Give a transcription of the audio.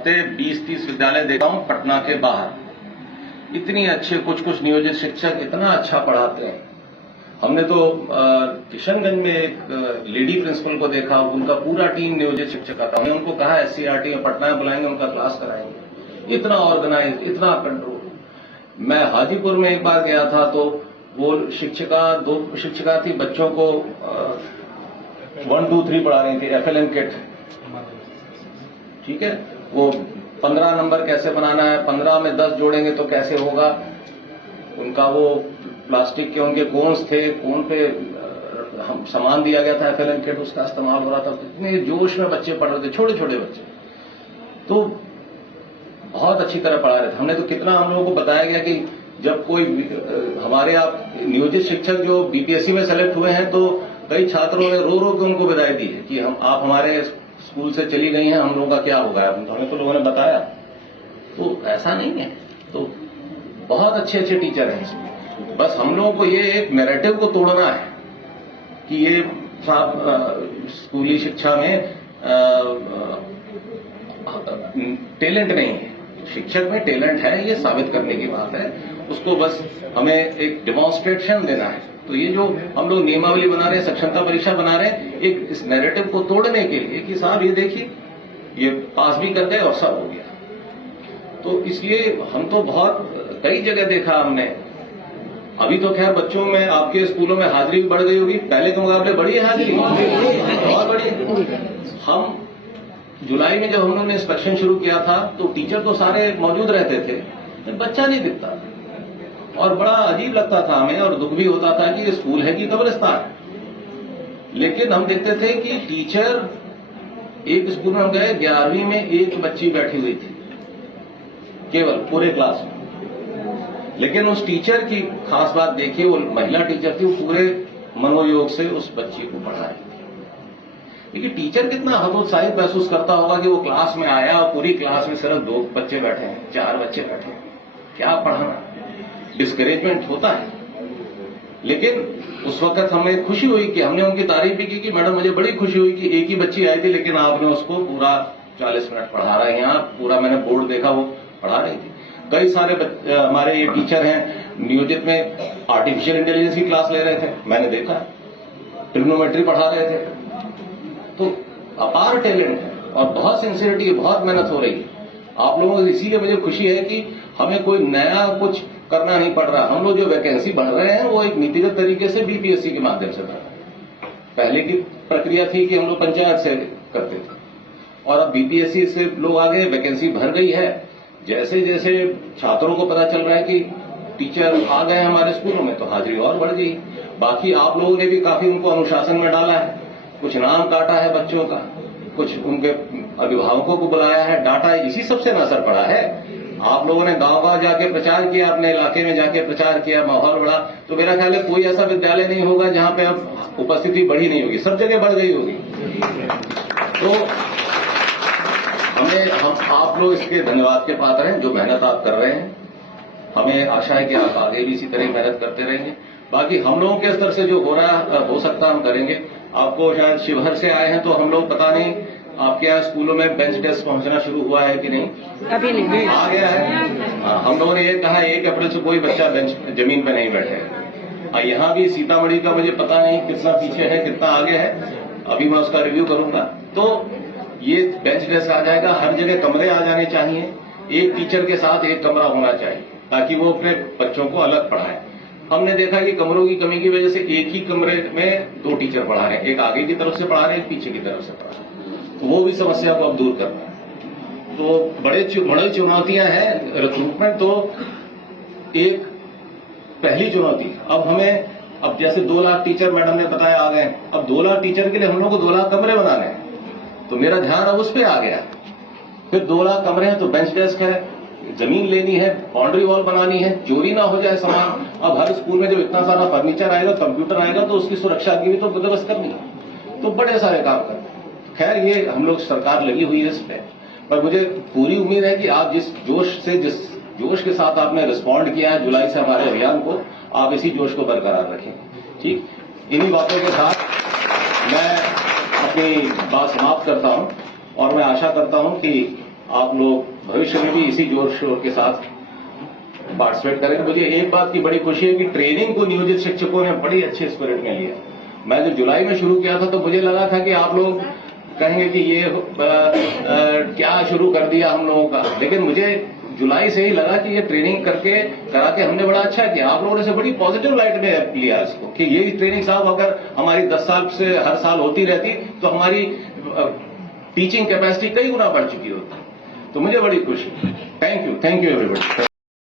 हफ्ते 20-30 विद्यालय देखता हूं पटना के बाहर। इतनी अच्छे कुछ नियोजित शिक्षक इतना अच्छा पढ़ाते हैं। हमने तो किशनगंज में एक लेडी प्रिंसिपल को देखा, उनका पूरा टीम नियोजित शिक्षक का था। हमने उनको कहा SCRT में पटना में बुलाएंगे, उनका क्लास कराएंगे। इतना ऑर्गेनाइज, इतना कंट्रोल। मैं हाजीपुर में एक बार गया था तो वो दो शिक्षिका थी, बच्चों को 1 2 3 पढ़ा रही थी, FLN किट। ठीक है, वो 15 नंबर कैसे बनाना है, 15 में 10 जोड़ेंगे तो कैसे होगा। उनका वो प्लास्टिक के उनके कोन्स थे, कोन पे हम सामान दिया गया था, FLN किट उसका इस्तेमाल हो रहा था। इतने जोश में बच्चे पढ़ रहे थे, छोटे छोटे बच्चे, तो बहुत अच्छी तरह पढ़ा रहे थे। हमने तो कितना हम लोगों को बताया गया कि जब कोई हमारे आप नियोजित शिक्षक जो BPSC में सेलेक्ट हुए हैं तो कई छात्रों ने रो रो के उनको विदाई दी है कि आप हमारे स्कूल से चली गई हैं, हम लोगों का क्या होगा। हमें तो लोगों ने बताया, तो ऐसा नहीं है। तो बहुत अच्छे अच्छे टीचर हैं इसमें। बस हम लोगों को ये एक नैरेटिव को तोड़ना है कि ये स्कूली शिक्षा में टैलेंट नहीं है। शिक्षक में टैलेंट है, ये साबित करने की बात है। उसको बस हमें एक डेमोन्स्ट्रेशन देना है। तो ये जो हम लोग नियमावली बना रहे हैं, सक्षमता परीक्षा बना रहे हैं, एक इस नैरेटिव को तोड़ने के लिए कि साहब ये देखिए, ये पास भी कर गए और सब हो गया। तो इसलिए हम तो बहुत कई जगह देखा हमने। अभी तो खैर बच्चों में आपके स्कूलों में हाजिरी भी बढ़ गई होगी, पहले के मुकाबले बढ़ी है हाजिरी, बहुत बढ़ी। हम जुलाई में जब हम लोगों ने इंस्पेक्शन शुरू किया था तो टीचर तो सारे मौजूद रहते थे, बच्चा नहीं दिखता और बड़ा अजीब लगता था हमें और दुख भी होता था कि ये स्कूल है कि कब्रिस्तान। लेकिन हम देखते थे कि टीचर, एक स्कूल में हम गए, 11वीं में एक बच्ची बैठी हुई थी केवल पूरे क्लास में। लेकिन उस टीचर की खास बात देखिए, वो महिला टीचर थी, वो पूरे मनोयोग से उस बच्ची को पढ़ा रही थी। देखिए टीचर कितना हतोत्साहित महसूस करता होगा कि वो क्लास में आया और पूरी क्लास में सिर्फ 2 बच्चे बैठे हैं, 4 बच्चे बैठे हैं, क्या पढ़ाना। डिस्करेजमेंट होता है। लेकिन उस वक्त हमें खुशी हुई कि हमने उनकी तारीफ भी की कि मैडम मुझे बड़ी खुशी हुई कि एक ही बच्ची आई थी लेकिन आपने उसको पूरा 40 मिनट पढ़ा रहे हैं। यहाँ पूरा मैंने बोर्ड देखा, वो पढ़ा रही थी। कई सारे हमारे ये टीचर हैं नियोजित में आर्टिफिशियल इंटेलिजेंस की क्लास ले रहे थे, मैंने देखा। ट्रिग्नोमेट्री पढ़ा रहे थे। तो अपार टैलेंट है और बहुत सिंसियरिटी है, बहुत मेहनत हो रही है आप लोगों को। इसीलिए मुझे खुशी है कि हमें कोई नया कुछ करना नहीं पड़ रहा। हम लोग जो वैकेंसी भर रहे हैं वो एक नीतिगत तरीके से BPSC के माध्यम से भर रहे हैं। पहले की प्रक्रिया थी कि हम लोग पंचायत से करते थे और अब BPSC से लोग आगे, वैकेंसी भर गई है। जैसे जैसे छात्रों को पता चल रहा है कि टीचर आ गए हमारे स्कूलों में तो हाजिरी और बढ़ गई। बाकी आप लोगों ने भी काफी उनको अनुशासन में डाला है, कुछ नाम काटा है बच्चों का, कुछ उनके अभिभावकों को बुलाया है, डांटा है, इसी सबसे असर पड़ा है। आप लोगों ने गांव-गांव जाके प्रचार किया, अपने इलाके में जाके प्रचार किया, माहौल बढ़ा। तो मेरा ख्याल है कोई ऐसा विद्यालय नहीं होगा जहां पे अब उपस्थिति बढ़ी नहीं होगी, सब जगह बढ़ गई होगी। तो हम आप लोग इसके धन्यवाद के पात्र हैं जो मेहनत आप कर रहे हैं। हमें आशा है कि आप आगे भी इसी तरह मेहनत करते रहेंगे। बाकी हम लोगों के स्तर से जो हो रहा हो सकता हम करेंगे। आपको शायद शिवहर से आए हैं तो हम लोग पता नहीं आपके यहाँ स्कूलों में बेंच डेस्क पहुंचना शुरू हुआ है कि नहीं? अभी नहीं आ गया है। हम लोगों ने ये कहा 1 अप्रैल से कोई बच्चा जमीन पर नहीं बैठे। यहाँ भी सीतामढ़ी का मुझे पता नहीं कितना पीछे है कितना आगे है, अभी मैं उसका रिव्यू करूंगा। तो ये बेंच डेस्क आ जाएगा, हर जगह कमरे आ जाने चाहिए, एक टीचर के साथ एक कमरा होना चाहिए ताकि वो अपने बच्चों को अलग पढ़ाए। हमने देखा कि कमरों की कमी की वजह से एक ही कमरे में 2 टीचर पढ़ा रहे हैं, एक आगे की तरफ से पढ़ा रहे हैं, एक पीछे की तरफ से पढ़ा रहे हैं। तो वो भी समस्या को अब दूर करना है। तो बड़ी चुनौतियां हैं। रिक्रूटमेंट तो एक पहली चुनौती। अब जैसे 2 लाख टीचर मैडम ने बताया आ गए, अब 2 लाख टीचर के लिए हम लोग को 2 लाख कमरे बनाने हैं। तो मेरा ध्यान अब उस पर आ गया। फिर 2 लाख कमरे हैं तो बेंच डेस्क है, जमीन लेनी है, बाउंड्री वॉल बनानी है, चोरी ना हो जाए सामान। अब हर स्कूल में जो इतना सारा फर्नीचर आएगा, कंप्यूटर आएगा, तो उसकी सुरक्षा की भी तो बंदोबस्त करनी है। तो बड़े सारे काम करते हैं। खैर ये हम लोग सरकार लगी हुई है इस पे, पर मुझे पूरी उम्मीद है कि आप जिस जोश के साथ आपने रिस्पॉन्ड किया है जुलाई से हमारे अभियान को, आप इसी जोश को बरकरार रखें। ठीक, इन्हीं बातों के साथ मैं अपनी बात समाप्त करता हूं और मैं आशा करता हूं कि आप लोग भविष्य में भी इसी जोर शोर के साथ पार्टिसिपेट करें। मुझे एक बात की बड़ी खुशी है कि ट्रेनिंग को नियोजित शिक्षकों ने बड़ी अच्छे स्पिरिट में लिया। मैं जब जुलाई में शुरू किया था तो मुझे लगा था कि आप लोग कहेंगे कि ये क्या शुरू कर दिया हम लोगों का, लेकिन मुझे जुलाई से ही लगा कि ये ट्रेनिंग करा के हमने बड़ा अच्छा किया। आप लोगों ने से बड़ी पॉजिटिव लाइट में लिया इसको कि ये ट्रेनिंग साहब अगर हमारी 10 साल से हर साल होती रहती तो हमारी टीचिंग कैपेसिटी कई गुना बढ़ चुकी होती। तो मुझे बड़ी खुशी। Thank you everybody.